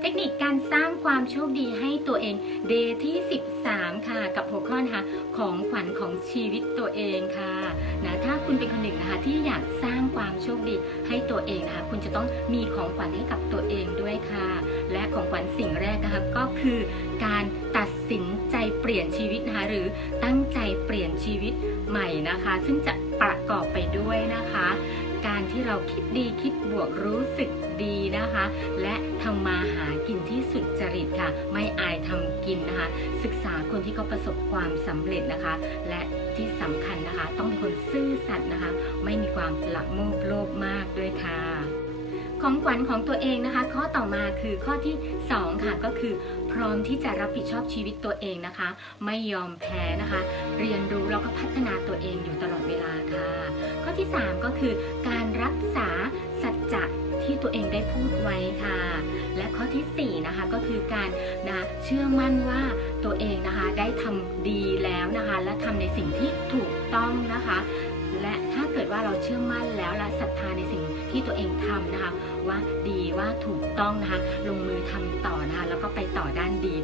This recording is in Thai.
เทคนิคการสร้างความโชคดีให้ตัวเองเดย์ที่ 13 ค่ะ กับหัวข้อนะคะของขวัญของชีวิตตัวเองค่ะนะถ้าคุณเป็นคนหนึ่งนะคะที่อยากสร้างความโชคดีให้ตัวเองนะคะคุณจะต้องมีของขวัญให้กับตัวเองด้วยค่ะ และของขวัญสิ่งแรกนะคะก็คือการตัดสินใจเปลี่ยนชีวิตนะคะหรือตั้งใจเปลี่ยนชีวิตใหม่นะคะ ซึ่งจะประกอบไปด้วยนะคะ การที่เราคิดดีคิดบวกรู้สึกดีนะคะ และทำมาหา ค่ะ ไม่อายทำกินนะคะ ศึกษาคนที่เขาประสบความสำเร็จนะคะ และที่สำคัญนะคะ ต้องเป็นคนซื่อสัตย์นะคะ ไม่มีความหลักโมบโลภมากด้วยค่ะของขวัญของตัวเองนะคะ ข้อต่อมาคือข้อที่ 2 ค่ะก็คือ พร้อมที่จะรับผิดชอบชีวิตตัวเองนะคะ ไม่ยอมแพ้นะคะ เรียนรู้แล้วก็พัฒนาตัวเองอยู่ตลอดเวลาค่ะ ข้อที่ 3 ก็คือการรักษาสัจจะที่ตัวเองได้พูดไว้ค่ะ ข้อทีสี่ 4 นะคะก็คือการนะเชื่อมั่นว่าตัวเองนะคะได้ทำดีแล้วนะคะ และทำในสิ่งที่ถูกต้องนะคะ และถ้าเกิดว่าเราเชื่อมั่นแล้วและศรัทธาในสิ่งที่ตัวเองทำนะคะ ว่าดีว่าถูกต้องนะคะ ลงมือทำต่อนะคะแล้วก็ไปต่อด้านดี